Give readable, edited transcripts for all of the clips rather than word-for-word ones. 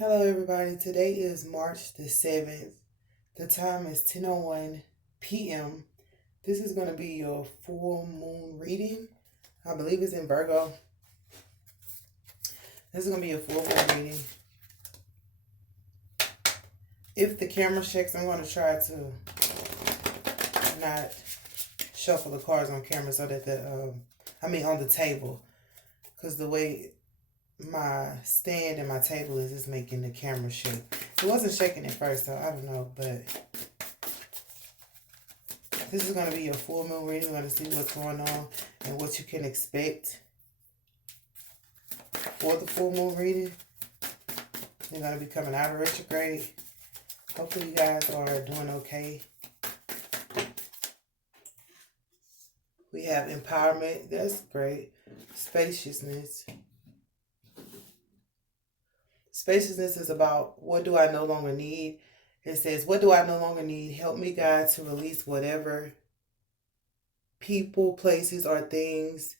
Hello everybody, today is March the 7th. The time is 10:01 p.m. This is going to be your full moon reading. I believe it's in Virgo. This is going to be a full moon reading. If the camera checks, I'm going to try to not shuffle the cards on camera so that on the table. Because the way my stand and my table is making the camera shake. It wasn't shaking at first, so I don't know, but this is going to be your full moon reading. We're going to see what's going on and what you can expect for the full moon reading. They're going to be coming out of retrograde. Hopefully you guys are doing okay. We have empowerment. That's great. Spaciousness. Spaciousness is about what do I no longer need. It says, what do I no longer need? Help me, God, to release whatever people, places, or things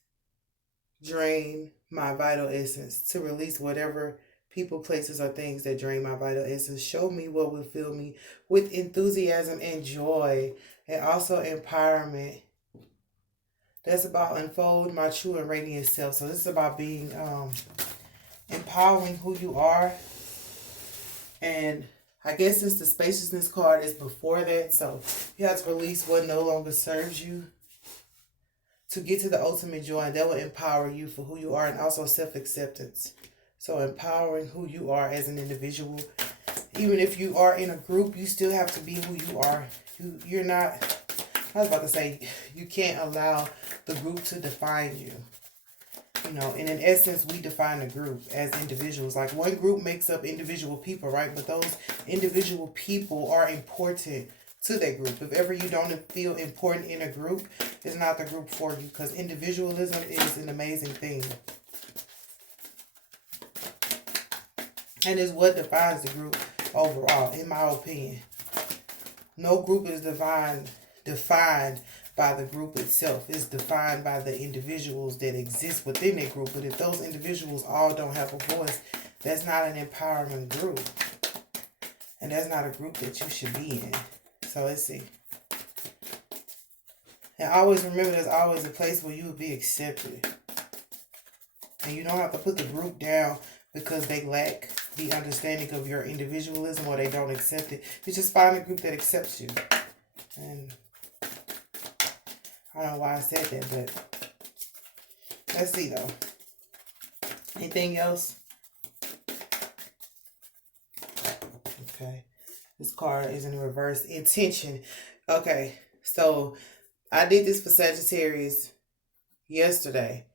drain my vital essence. To release whatever people, places, or things that drain my vital essence. Show me what will fill me with enthusiasm and joy, and also empowerment. That's about unfold my true and radiant self. So this is about being empowering who you are. And I guess since the spaciousness card is before that, so you have to release what no longer serves you to get to the ultimate joy, and that will empower you for who you are, and also self-acceptance. So empowering who you are as an individual. Even if you are in a group, you still have to be who you are. You're not, I was about to say, you can't allow the group to define you. You know, and in essence, we define a group as individuals. Like one group makes up individual people, right? But those individual people are important to that group. If ever you don't feel important in a group, it's not the group for you, because individualism is an amazing thing. And is what defines the group overall, in my opinion. No group is defined by the group itself. It's defined by the individuals that exist within that group. But if those individuals all don't have a voice, that's not an empowerment group. And that's not a group that you should be in. So let's see. And always remember, there's always a place where you will be accepted. And you don't have to put the group down because they lack the understanding of your individualism or they don't accept it. You just find a group that accepts you. And I don't know why I said that, but let's see though. Anything else? Okay. This card is in reverse. Intention. Okay. So I did this for Sagittarius yesterday.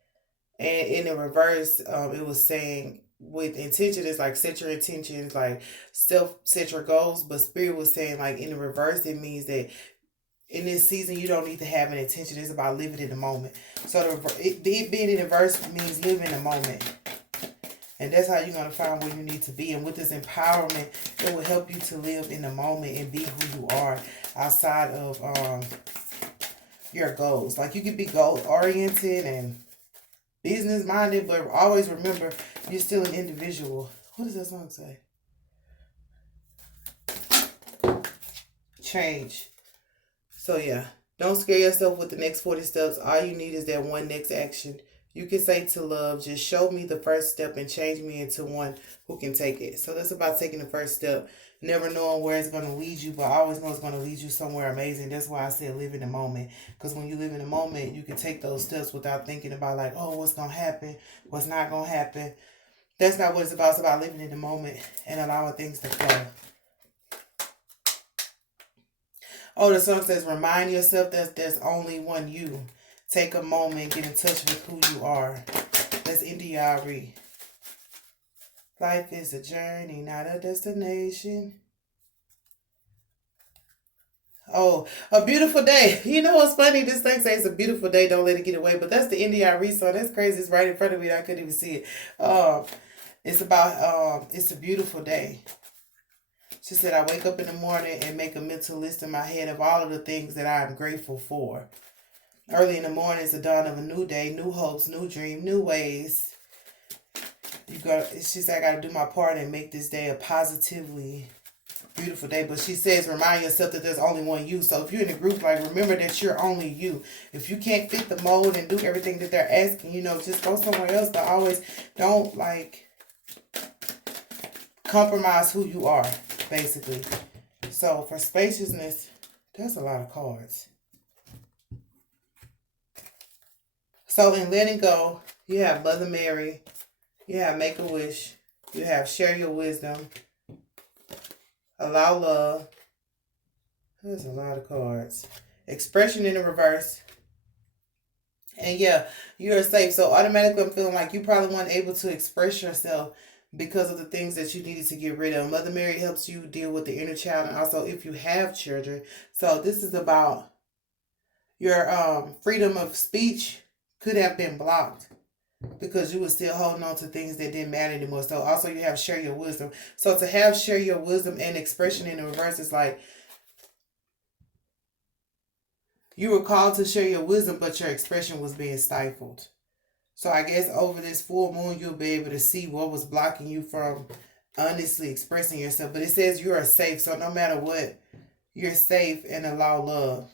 And in the reverse, it was saying with intention, it's like set your intentions, like set your goals. But Spirit was saying like in the reverse, it means that in this season, you don't need to have an intention. It's about living in the moment. So it being in the verse means living in the moment. And that's how you're going to find where you need to be. And with this empowerment, it will help you to live in the moment and be who you are outside of your goals. Like you can be goal-oriented and business-minded, but always remember, you're still an individual. What does that song say? Change. So yeah, don't scare yourself with the next 40 steps. All you need is that one next action. You can say to love, just show me the first step and change me into one who can take it. So that's about taking the first step. Never knowing where it's going to lead you, but I always know it's going to lead you somewhere amazing. That's why I said live in the moment. Because when you live in the moment, you can take those steps without thinking about like, oh, what's going to happen? What's not going to happen? That's not what it's about. It's about living in the moment and allowing things to flow. Oh, the song says, remind yourself that there's only one you. Take a moment, get in touch with who you are. That's India.Arie. Life is a journey, not a destination. Oh, a beautiful day. You know what's funny? This thing says it's a beautiful day. Don't let it get away. But that's the India.Arie song. That's crazy. It's right in front of me. I couldn't even see it. It's about, it's a beautiful day. She said, I wake up in the morning and make a mental list in my head of all of the things that I am grateful for. Early in the morning is the dawn of a new day, new hopes, new dream, new ways. She said, I got to do my part and make this day a positively beautiful day. But she says, remind yourself that there's only one you. So if you're in a group, like, remember that you're only you. If you can't fit the mold and do everything that they're asking, you know, just go somewhere else. But always don't, like, compromise who you are, basically. So for spaciousness, that's a lot of cards. So in letting go, you have Mother Mary, you have Make a Wish, you have Share Your Wisdom, Allow Love. There's a lot of cards. Expression in the reverse. And yeah, you're safe. So automatically I'm feeling like you probably weren't able to express yourself because of the things that you needed to get rid of. Mother Mary helps you deal with the inner child, and also if you have children. So this is about your freedom of speech could have been blocked because you were still holding on to things that didn't matter anymore. So also you have Share Your Wisdom. So to have Share Your Wisdom and expression in the reverse is like you were called to share your wisdom, but your expression was being stifled. So I guess over this full moon, you'll be able to see what was blocking you from honestly expressing yourself. But it says you are safe. So no matter what, you're safe and allow love.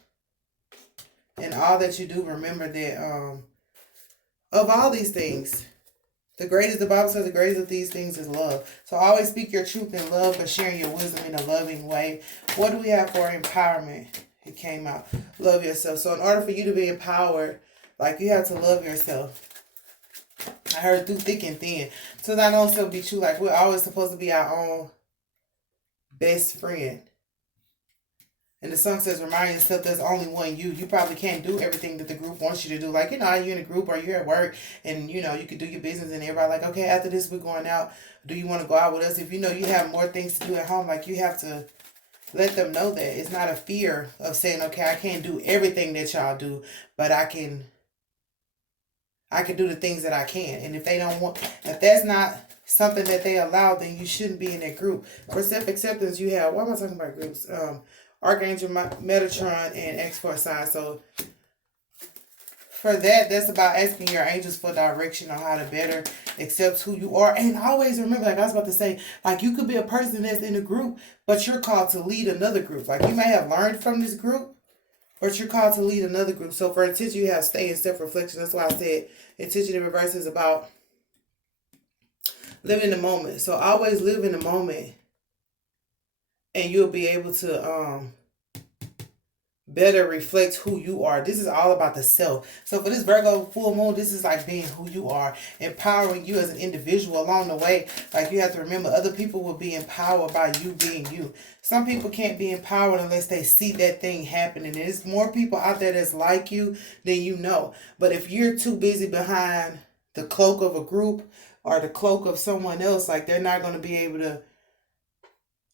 And all that you do, remember that of all these things, the Bible says the greatest of these things is love. So always speak your truth in love, but sharing your wisdom in a loving way. What do we have for empowerment? It came out. Love yourself. So in order for you to be empowered, like, you have to love yourself. I heard through thick and thin. So that also be true. Like, we're always supposed to be our own best friend. And the song says, remind yourself there's only one you. You probably can't do everything that the group wants you to do. Like, you know, you're in a group or you're at work and, you know, you could do your business and everybody like, okay, after this, we're going out. Do you want to go out with us? If you know you have more things to do at home, like, you have to let them know that. It's not a fear of saying, okay, I can't do everything that y'all do, but I can do the things that I can. And if that's not something that they allow, then you shouldn't be in that group. For self-acceptance, you have, why am I talking about groups? Archangel Metatron and X4 sign. So for that's about asking your angels for direction on how to better accept who you are. And always remember, like I was about to say, like, you could be a person that's in a group, but you're called to lead another group. Like, you may have learned from this group, but you're called to lead another group. So for intention, you have stay and self-reflection. That's why I said intention in reverse is about living in the moment. So always live in the moment, and you'll be able to better reflect who you are. This is all about the self. So for this Virgo full moon, this is like being who you are, empowering you as an individual along the way. Like, you have to remember, other people will be empowered by you being you. Some people can't be empowered unless they see that thing happening. There's more people out there that's like you than you know. But if you're too busy behind the cloak of a group or the cloak of someone else, like, they're not going to be able to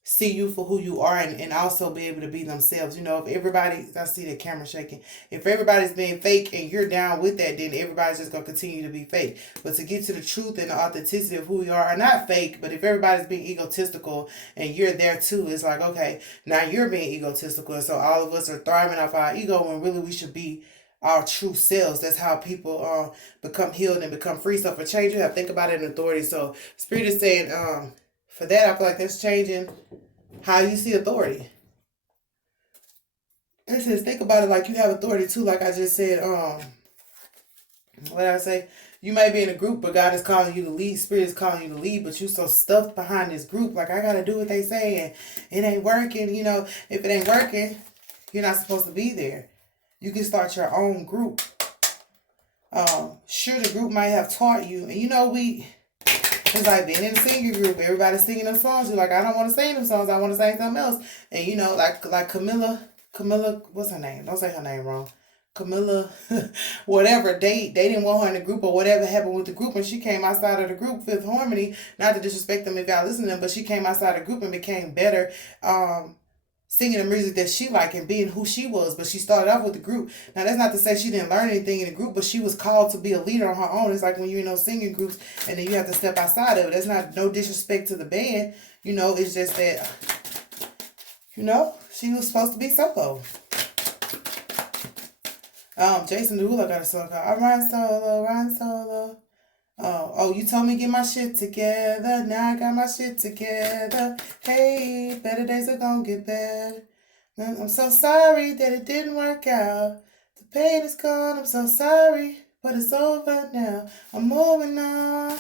see you for who you are and also be able to be themselves. You know, if everybody, I see the camera shaking, if everybody's being fake and you're down with that, then everybody's just going to continue to be fake. But to get to the truth and the authenticity of who you are not fake, but if everybody's being egotistical and you're there too, it's like, okay, now you're being egotistical. And so all of us are thriving off our ego when really we should be our true selves. That's how people become healed and become free. So for change, you have to think about it in authority. So Spirit is saying, for that, I feel like that's changing how you see authority. It says, think about it like you have authority too. Like I just said, what did I say? You may be in a group, but God is calling you to lead. Spirit is calling you to lead, but you so stuffed behind this group. Like, I got to do what they say, and it ain't working. You know, if it ain't working, you're not supposed to be there. You can start your own group. Sure, the group might have taught you, and you know, it's like being in a singing group. Everybody's singing them songs. You're like, I don't want to sing them songs. I want to sing something else. And you know, like Camilla, what's her name? Don't say her name wrong. Camilla, whatever. They didn't want her in the group, or whatever happened with the group, and she came outside of the group, Fifth Harmony. Not to disrespect them if y'all listen to them, but she came outside the group and became better. Singing the music that she liked and being who she was, but she started off with the group. Now, that's not to say she didn't learn anything in the group, but she was called to be a leader on her own. It's like when you're in those singing groups and then you have to step outside of it. That's not no disrespect to the band. You know, it's just that, you know, she was supposed to be solo. Jason Derulo got a song called I Run Solo, Run Solo. Oh, you told me get my shit together. Now I got my shit together. Hey, better days are gonna get better. I'm so sorry that it didn't work out. The pain is gone. I'm so sorry, but it's over now. I'm moving on.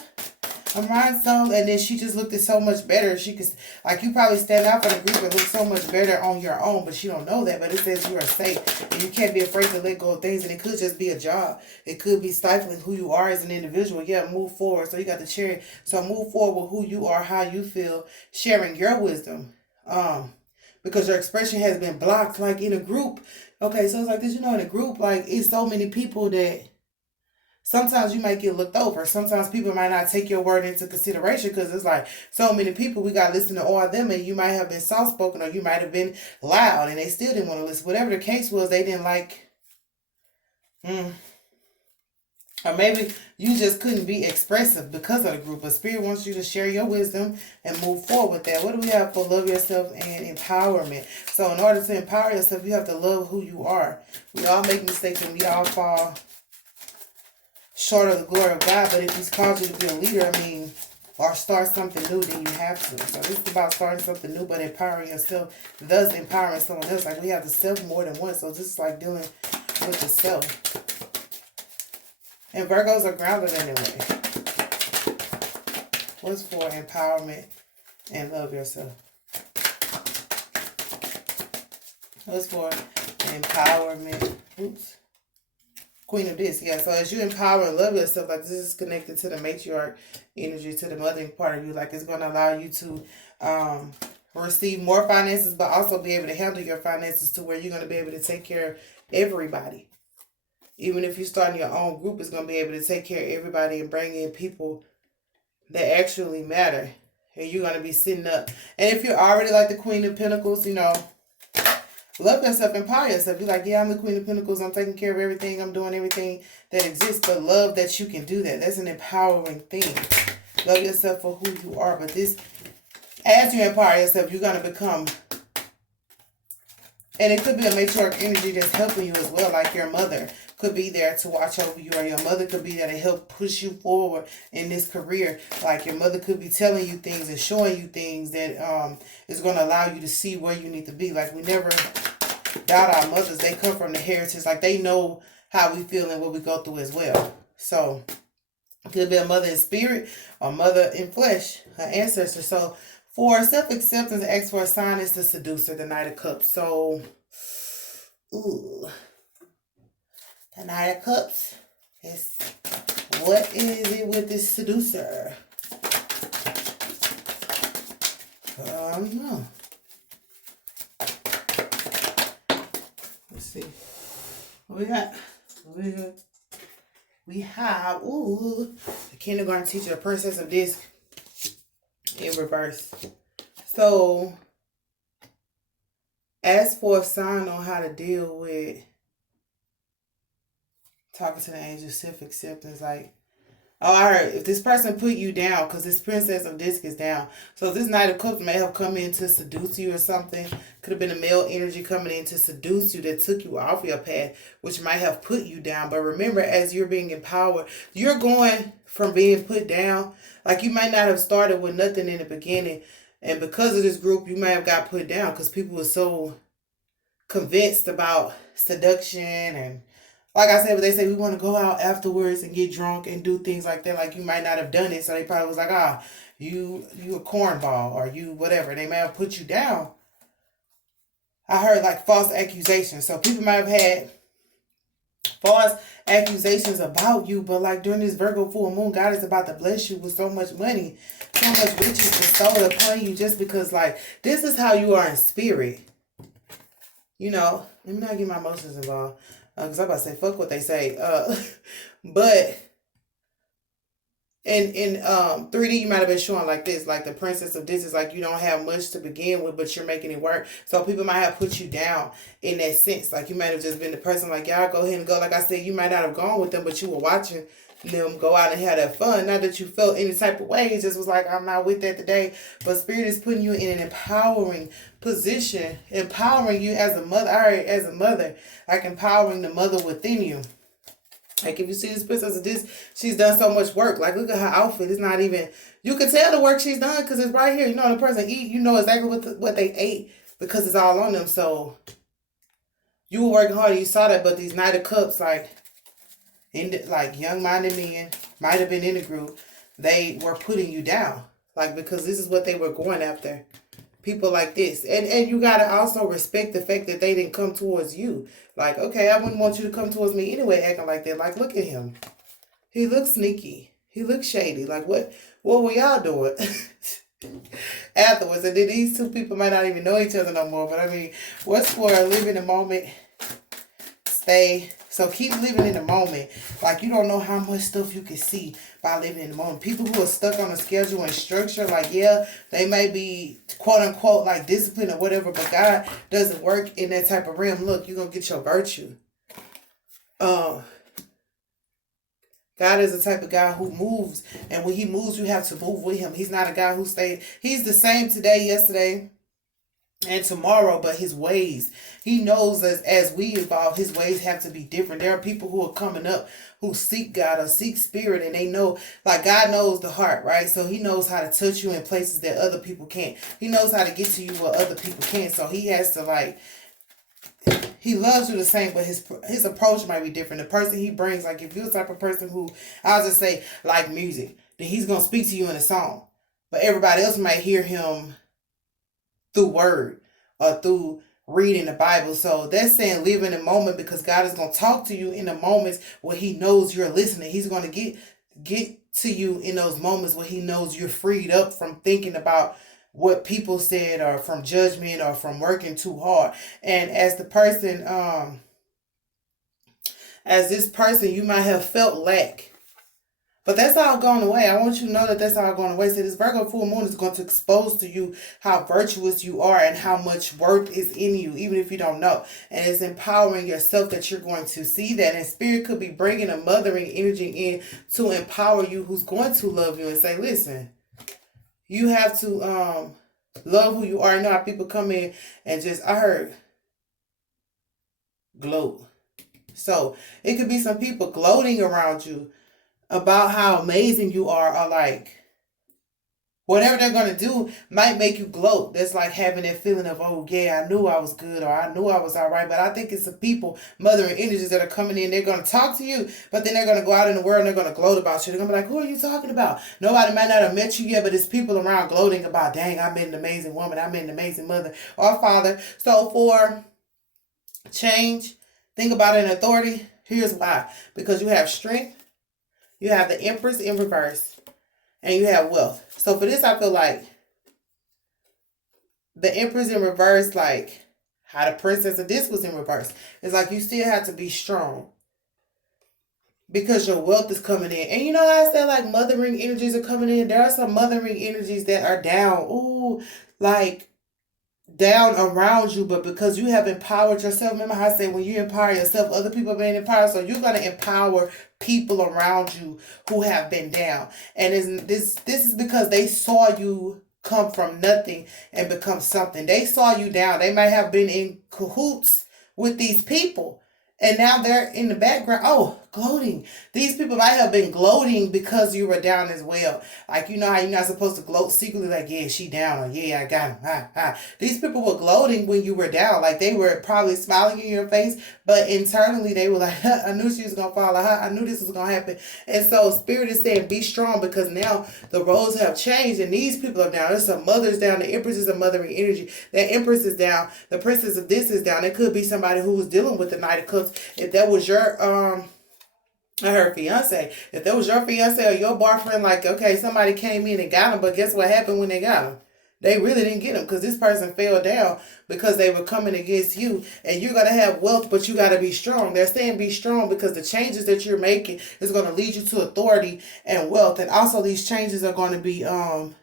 I'm riding so, and then she just looked at so much better. She could, like, you probably stand out for the group and look so much better on your own, but she don't know that. But it says you are safe, and you can't be afraid to let go of things. And it could just be a job. It could be stifling who you are as an individual. Yeah, move forward. So you got to share. So move forward with who you are, how you feel, sharing your wisdom. Because your expression has been blocked, like in a group. Okay, so it's like this. In a group, like it's so many people that sometimes you might get looked over. Sometimes people might not take your word into consideration because it's like so many people, we got to listen to all of them, and you might have been soft spoken or you might have been loud and they still didn't want to listen. Whatever the case was, they didn't like. Or maybe you just couldn't be expressive because of the group. But Spirit wants you to share your wisdom and move forward with that. What do we have for love yourself and empowerment? So in order to empower yourself, you have to love who you are. We all make mistakes and we all fall short of the glory of God. But if He's called you to be a leader, or start something new, then you have to. So this is about starting something new, but empowering yourself, thus empowering someone else. Like we have the self more than once. So this is like dealing with the self. And Virgos are grounded anyway. What's for empowerment and love yourself? What's for empowerment? Oops. Queen of Discs. Yeah, so as you empower and love yourself, like this is connected to the matriarch energy, to the mothering part of you. Like it's going to allow you to receive more finances, but also be able to handle your finances to where you're going to be able to take care of everybody. Even if you're starting your own group, it's going to be able to take care of everybody and bring in people that actually matter. And you're going to be sitting up. And if you're already like the Queen of Pentacles, love yourself, empower yourself. You're like, yeah, I'm the Queen of Pentacles. I'm taking care of everything. I'm doing everything that exists. But love that you can do that. That's an empowering thing. Love yourself for who you are. But as you empower yourself, you're going to become, and it could be a matriarch energy that's helping you as well, like your mother could be there to watch over you, or your mother could be there to help push you forward in this career. Like your mother could be telling you things and showing you things that is going to allow you to see where you need to be. Like we never doubt our mothers. They come from the heritage. Like they know how we feel and what we go through as well. So it could be a mother in spirit or mother in flesh, her ancestor. So for self-acceptance, ask for a sign is the seducer, the Knight of Cups. So, the Knight of Cups is, what is it with this seducer? I don't know. Let's see. What we got? We have, the kindergarten teacher, the Princess of Disc in reverse. So, ask for a sign on how to deal with talking to the angels, self-acceptance. Like, I heard if this person put you down, because this Princess of Disc is down. So this Knight of Cups may have come in to seduce you or something. Could have been a male energy coming in to seduce you that took you off your path, which might have put you down. But remember, as you're being empowered, you're going from being put down. Like you might not have started with nothing in the beginning. And because of this group, you might have got put down because people were so convinced about seduction and, like I said, but they say we want to go out afterwards and get drunk and do things like that. Like you might not have done it, so they probably was like, you a cornball or you whatever. And they may have put you down. I heard like false accusations. So people might have had false accusations about you, but like during this Virgo full moon, God is about to bless you with so much money, so much riches bestowed upon you just because like this is how you are in spirit. Let me not get my emotions involved. Because I'm about to say, fuck what they say. But in 3D, you might have been showing like this. Like the Princess of This is like you don't have much to begin with, but you're making it work. So people might have put you down in that sense. Like you might have just been the person like, y'all go ahead and go. Like I said, you might not have gone with them, but you were watching them go out and have that fun. Not that you felt any type of way. It just was like, I'm not with that today. But Spirit is putting you in an empowering position, empowering you as a mother. All right, as a mother, like empowering the mother within you. Like, if you see this princess of this, she's done so much work. Like, look at her outfit. It's not even, you can tell the work she's done because it's right here. You know, when a person eat, you know exactly what they ate because it's all on them. So, you were working hard and you saw that, but these Knight of Cups, like, like young-minded men, might have been in the group, they were putting you down. Like, because this is what they were going after. People like this. And you got to also respect the fact that they didn't come towards you. Like, okay, I wouldn't want you to come towards me anyway acting like that. Like, look at him. He looks sneaky. He looks shady. Like, what were y'all doing? Afterwards? And then these two people might not even know each other no more. But I mean, what's for live in the moment? Stay. So keep living in the moment. Like, you don't know how much stuff you can see by living in the moment. People who are stuck on a schedule and structure, like, yeah, they may be quote unquote like disciplined or whatever, but God doesn't work in that type of realm. Look, you're gonna get your virtue. God is the type of guy who moves, and when he moves, you have to move with him. He's not a guy who stays. He's the same today, yesterday, and tomorrow, but his ways, he knows as we evolve, his ways have to be different. There are people who are coming up who seek God or seek spirit, and they know, like, God knows the heart, right? So he knows how to touch you in places that other people can't. He knows how to get to you where other people can't. So he has to, like, he loves you the same, but his approach might be different. The person he brings, like, if you're the type of person who, I'll just say, like music, then he's going to speak to you in a song. But everybody else might hear him through word or through reading the Bible. So that's saying live in the moment, because God is going to talk to you in the moments where he knows you're listening. He's going to get to you in those moments where he knows you're freed up from thinking about what people said or from judgment or from working too hard. And as the person, as this person, you might have felt lack. But that's all gone away. I want you to know that that's all gone away. So this Virgo full moon is going to expose to you how virtuous you are and how much worth is in you, even if you don't know. And it's empowering yourself that you're going to see that. And spirit could be bringing a mothering energy in to empower you, who's going to love you and say, listen, you have to love who you are. You know how people come in and just, I heard, gloat. So it could be some people gloating around you about how amazing you are, or like whatever they're going to do might make you gloat. That's like having that feeling of, oh yeah, I knew I was good, or I knew I was all right. But I think it's the people, mothering energies, that are coming in. They're going to talk to you, but then they're going to go out in the world and they're going to gloat about you. They're going to be like, who are you talking about? Nobody might not have met you yet, but it's people around gloating about, dang, I met an amazing woman, I met an amazing mother or father. So for change, think about an authority. Here's why. Because you have strength, you have the Empress in reverse, and you have wealth. So for this, I feel like the Empress in reverse, like how the Princess of this was in reverse. It's like you still have to be strong because your wealth is coming in. And you know how I said, like, mothering energies are coming in? There are some mothering energies that are down. Ooh, like down around you, but because you have empowered yourself. Remember how I said when you empower yourself, other people are being empowered. So you're going to empower people around you who have been down. And this is because they saw you come from nothing and become something. They saw you down. They might have been in cahoots with these people, and now they're in the background. Oh, gloating. These people might have been gloating because you were down as well. Like, you know how you're not supposed to gloat secretly, like, yeah, she down, or yeah, I got him. Ha, ha. These people were gloating when you were down. Like, they were probably smiling in your face, but internally they were like, I knew she was going to fall. I knew this was going to happen. And so Spirit is saying, be strong, because now the roles have changed and these people are down. There's some mothers down. The Empress is a mothering energy. That Empress is down. The Princess of this is down. It could be somebody who was dealing with the Knight of Cups. If that was your, I heard fiance. If that was your fiance or your boyfriend, like, okay, somebody came in and got him, but guess what happened when they got him? They really didn't get him because this person fell down because they were coming against you. And you're going to have wealth, but you got to be strong. They're saying be strong because the changes that you're making is going to lead you to authority and wealth. And also these changes are going to be in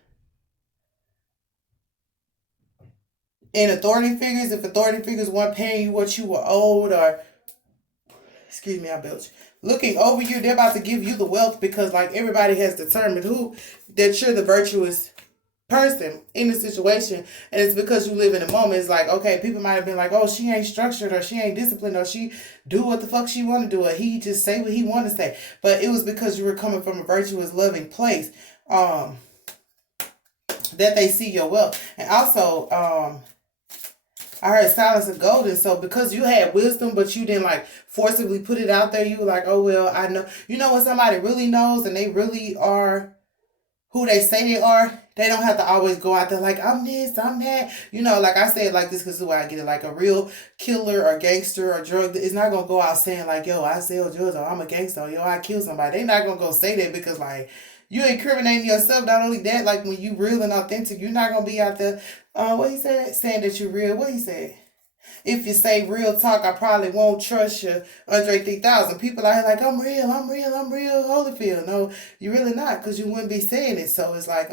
authority figures. If authority figures weren't paying you what you were owed, or, excuse me, I belch, looking over you, they're about to give you the wealth because, like, everybody has determined that you're the virtuous person in the situation, and it's because you live in the moment. It's like, okay, people might have been like, oh, she ain't structured, or she ain't disciplined, or she do what the fuck she want to do, or he just say what he want to say. But it was because you were coming from a virtuous, loving place, that they see your wealth. And also, I heard silence of golden. So because you had wisdom, but you didn't like forcibly put it out there, you were like, oh well, I know. You know, when somebody really knows and they really are who they say they are, they don't have to always go out there like, I'm this, I'm that. You know, like I said like this because this is why I get it. Like a real killer or gangster or drug is not going to go out saying like, yo, I sell drugs, or I'm a gangster, or yo, I kill somebody. They not going to go say that because like, you incriminating yourself. Not only that, like when you real and authentic, you're not going to be out there, what he said? Saying that you're real. What he said? If you say real talk, I probably won't trust you. Andre 3000. People are like, I'm real, I'm real, I'm real, Holyfield. No, you're really not, because you wouldn't be saying it. So it's like,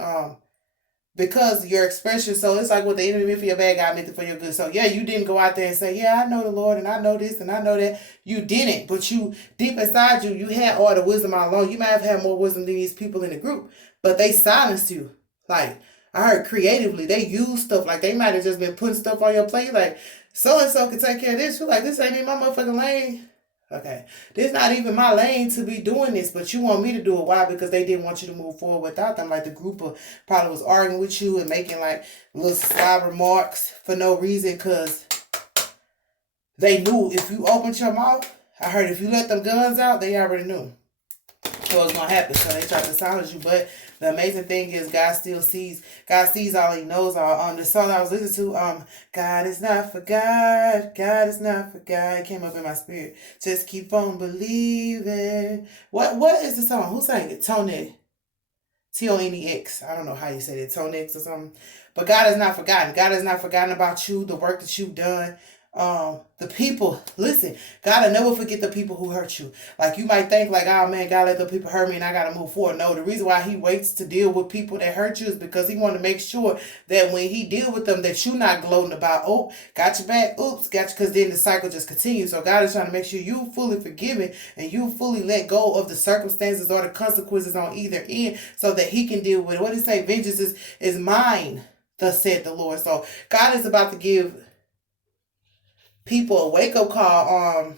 because your expression, so it's like what the enemy meant for your bad, God meant it for your good. So yeah, you didn't go out there and say, yeah, I know the Lord and I know this and I know that. You didn't, but you, deep inside you, you had all the wisdom all along. You might have had more wisdom than these people in the group, but they silenced you. Like, I heard creatively, they use stuff, like they might have just been putting stuff on your plate, like, so-and-so can take care of this. You're like, this ain't even my motherfucking lane. Okay, this not even my lane to be doing this, but you want me to do it. Why? Because they didn't want you to move forward without them. Like the group of probably was arguing with you and making like little sly remarks for no reason, because they knew if you opened your mouth, I heard if you let them guns out, they already knew so it's gonna happen. So they tried to silence you, but the amazing thing is God still sees. God sees all. He knows all. The song I was listening to, God is not for God. God is not for God. It came up in my spirit. Just keep on believing. What is the song? Who sang it? Tony. Tonex. I don't know how you say it. Tonex or something. But God has not forgotten. God has not forgotten about you, the work that you've done. The people, listen, God will never forget the people who hurt you. Like you might think like, oh man, God let the people hurt me and I gotta move forward. No, the reason why he waits to deal with people that hurt you is because he want to make sure that when he deal with them, that you're not gloating about, oh, got your back, oops, got you, because then the cycle just continues. So God is trying to make sure you fully forgiven and you fully let go of the circumstances or the consequences on either end, so that he can deal with it. What did he say? Vengeance is mine, thus said the Lord. So God is about to give people a wake up call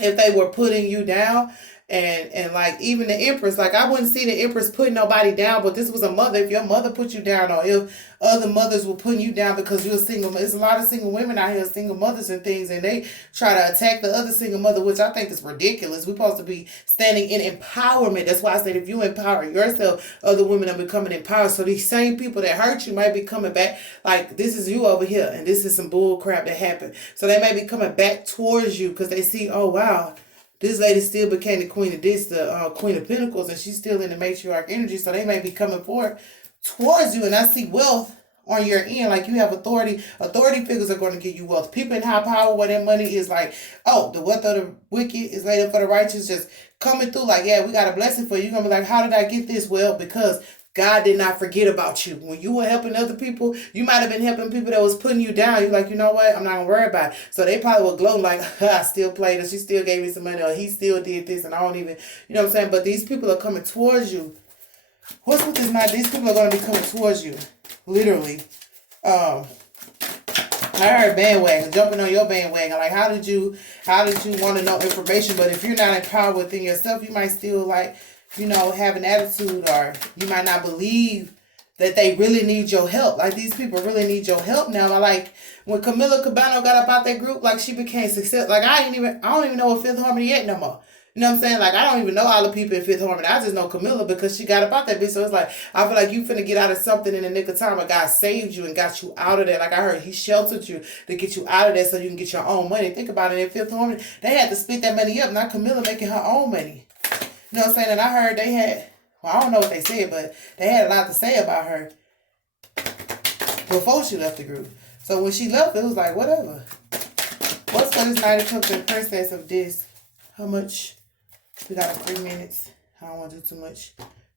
if they were putting you down. And like even the empress, like I wouldn't see the empress putting nobody down, but this was a mother. If your mother put you down, or if other mothers were putting you down because you're single, there's a lot of single women out here, single mothers and things, and they try to attack the other single mother, which I think is ridiculous. We're supposed to be standing in empowerment. That's why I said if you empower yourself, other women are becoming empowered. So these same people that hurt you might be coming back, like this is you over here, and this is some bull crap that happened. So they may be coming back towards you because they see, oh wow, this lady still became the queen of this, the queen of pentacles, and she's still in the matriarch energy. So they may be coming forward towards you. And I see wealth on your end. Like you have authority. Authority figures are going to give you wealth. People in high power where their money is like, oh, the wealth of the wicked is laid up for the righteous, just coming through like, yeah, we got a blessing for you. You're going to be like, how did I get this? Well, because God did not forget about you. When you were helping other people, you might have been helping people that was putting you down. You're like, you know what? I'm not going to worry about it. So they probably were gloating like, I still played her. She still gave me some money. Or he still did this. And I don't even, you know what I'm saying? But these people are coming towards you. What's with this night? These people are going to be coming towards you. Literally. I heard bandwagon, jumping on your bandwagon. Like, how did you want to know information? But if you're not empowered within yourself, you might still like, you know, have an attitude, or you might not believe that they really need your help. Like these people really need your help now. Like when Camila Cabano got up out that group, like she became successful. Like I don't even know what Fifth Harmony yet no more. You know what I'm saying? Like I don't even know all the people in Fifth Harmony. I just know Camila because she got up out that bitch. So it's like I feel like you finna get out of something in the nick of time. But God saved you and got you out of there. Like I heard he sheltered you to get you out of there so you can get your own money. Think about it. In Fifth Harmony, they had to split that money up. Not Camila making her own money. You know what I'm saying? And I heard they had, well, I don't know what they said, but they had a lot to say about her before she left the group. So when she left, it was like, whatever. What's for this Knight of Cups and Princess of this? How much? We got 3 minutes. I don't want to do too much.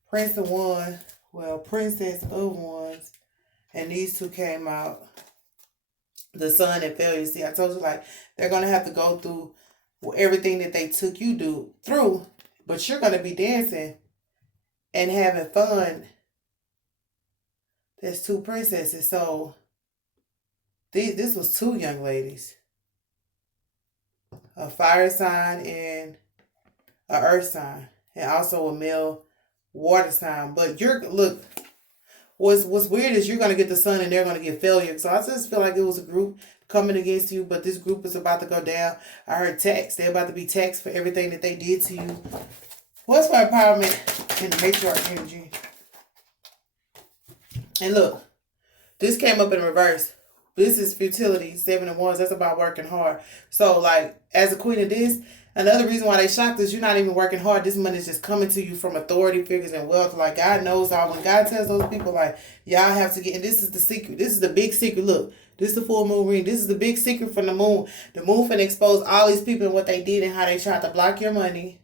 Prince of Wands. Well, Princess of Wands. And these two came out. The Sun and Failure. See, I told you, like, they're going to have to go through everything that they took you through. But you're going to be dancing and having fun There's two princesses. So this was two young ladies. A fire sign and a earth sign. And also a male water sign. But look, what's weird is you're gonna get the sun and they're gonna get failure. So I just feel like it was a group coming against you, but this group is about to go down. I heard tax. They're about to be taxed for everything that they did to you. What's for empowerment in the matriarch energy? And look, this came up in reverse. This is futility, 7 of Wands. That's about working hard. So, like, as a queen of this, another reason why they shocked is you're not even working hard. This money is just coming to you from authority figures and wealth. Like, God knows all. When God tells those people, like, y'all have to get, and this is the secret. This is the big secret. Look, this is the full moon ring. This is the big secret from the moon. The moon finna expose all these people and what they did and how they tried to block your money.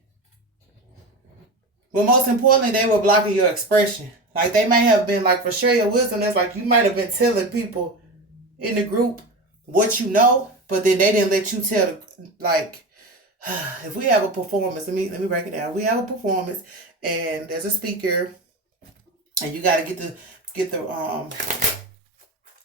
But most importantly, they were blocking your expression. Like, they may have been, like, for share your wisdom, that's like you might have been telling people in the group what you know, but then they didn't let you tell, like, if we have a performance, let me break it down. We have a performance and there's a speaker and you got to get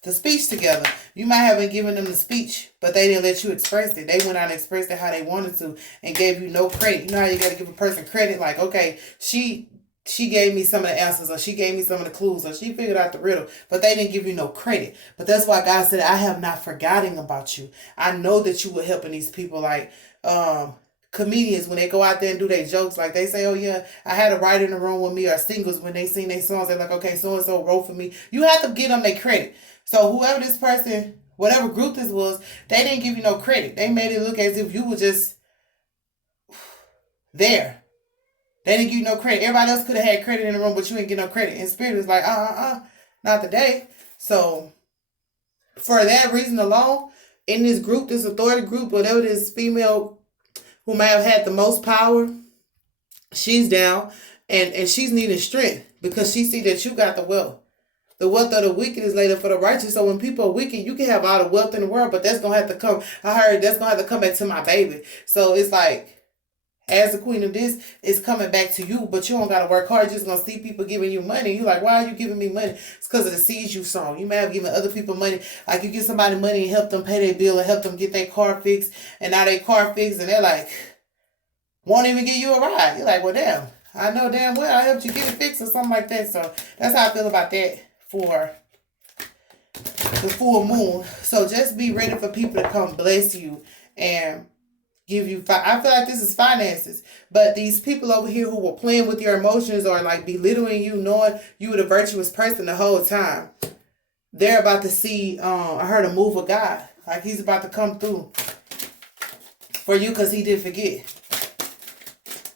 the speech together. You might have been giving them the speech, but they didn't let you express it. They went out and expressed it how they wanted to and gave you no credit. You know how you got to give a person credit? Like, okay, she gave me some of the answers, or she gave me some of the clues, or she figured out the riddle, but they didn't give you no credit. But that's why God said, I have not forgotten about you. I know that you were helping these people, like comedians, when they go out there and do their jokes, like they say, oh yeah, I had a writer in the room with me, or singers, when they sing their songs, they're like, okay, so-and-so wrote for me. You have to give them their credit. So whoever this person, whatever group this was, they didn't give you no credit. They made it look as if you were just there. They didn't give you no credit. Everybody else could have had credit in the room, but you didn't get no credit. And Spirit was like, not today. So, for that reason alone, in this group, this authority group, whatever this female who may have had the most power, she's down. And she's needing strength because she see that you got the wealth. The wealth of the wicked is laid up for the righteous. So when people are wicked, you can have all the wealth in the world, but that's going to have to come. I heard that's going to have to come back to my baby. So, it's like, as the queen of this, it's coming back to you, but you don't got to work hard. You're just going to see people giving you money. You're like, why are you giving me money? It's because of the seeds you sown. You may have given other people money. Like, you give somebody money and help them pay their bill or help them get their car fixed, and now their car fixed, and they're like, won't even give you a ride. You're like, well, damn, I know damn well I helped you get it fixed or something like that. So that's how I feel about that for the full moon. So just be ready for people to come bless you and give you, I feel like this is finances, but these people over here who were playing with your emotions or like belittling you, knowing you were the virtuous person the whole time, they're about to see, I heard a move of God, like he's about to come through for you because he did forget.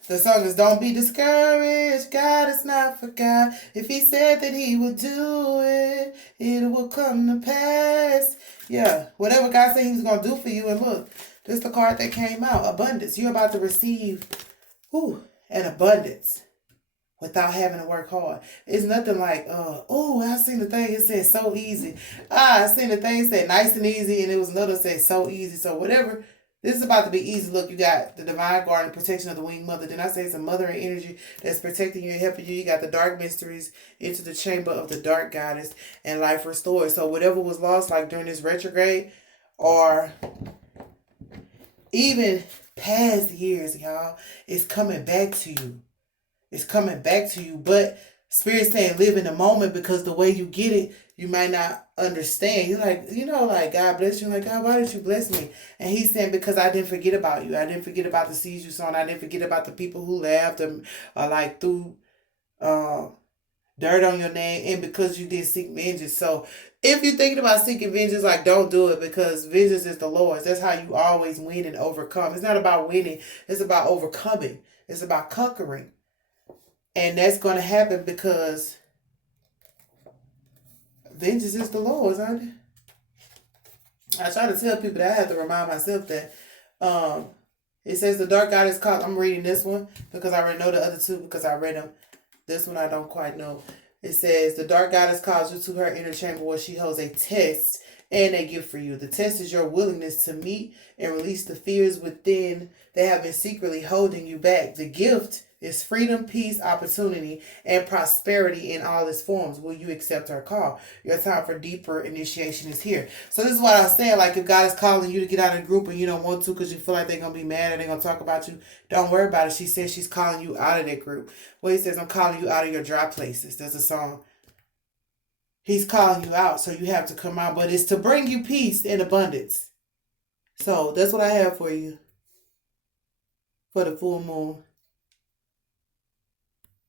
The song is, don't be discouraged, God is not forgot. If he said that he would do it, it will come to pass. Yeah, whatever God said he was going to do for you. And look, this is the card that came out, abundance. You're about to receive an abundance without having to work hard. It's nothing like, I seen the thing, it said so easy. I seen the thing said nice and easy, and it was another said so easy. So whatever, this is about to be easy. Look, you got the divine guard and protection of the winged mother. Then I say it's a mothering energy that's protecting you and helping you. You got the dark mysteries into the chamber of the dark goddess and life restored. So whatever was lost, like during this retrograde, or even past years, y'all, it's coming back to you. It's coming back to you. But Spirit's saying live in the moment, because the way you get it, you might not understand. You're like, like, God bless you. I'm like, God, why did you bless me? And he's saying, because I didn't forget about you. I didn't forget about the seeds you sown. I didn't forget about the people who laughed or like threw dirt on your name, and because you did seek vengeance. So if you're thinking about seeking vengeance, like, don't do it, because vengeance is the Lord's. That's how you always win and overcome. It's not about winning. It's about overcoming. It's about conquering. And that's going to happen because vengeance is the Lord's, aren't it? I try to tell people that. I have to remind myself that. It says the dark goddess called. I'm reading this one because I already know the other two because I read them. This one I don't quite know. It says the dark goddess calls you to her inner chamber where she holds a test and a gift for you. The test is your willingness to meet and release the fears within that have been secretly holding you back. The gift is freedom, peace, opportunity, and prosperity in all its forms. Will you accept our call? Your time for deeper initiation is here. So this is what I said. Like, if God is calling you to get out of the group and you don't want to because you feel like they're going to be mad or they're going to talk about you, don't worry about it. She says she's calling you out of that group. Well, he says, I'm calling you out of your dry places. There's a song. He's calling you out, so you have to come out. But it's to bring you peace and abundance. So that's what I have for you for the full moon.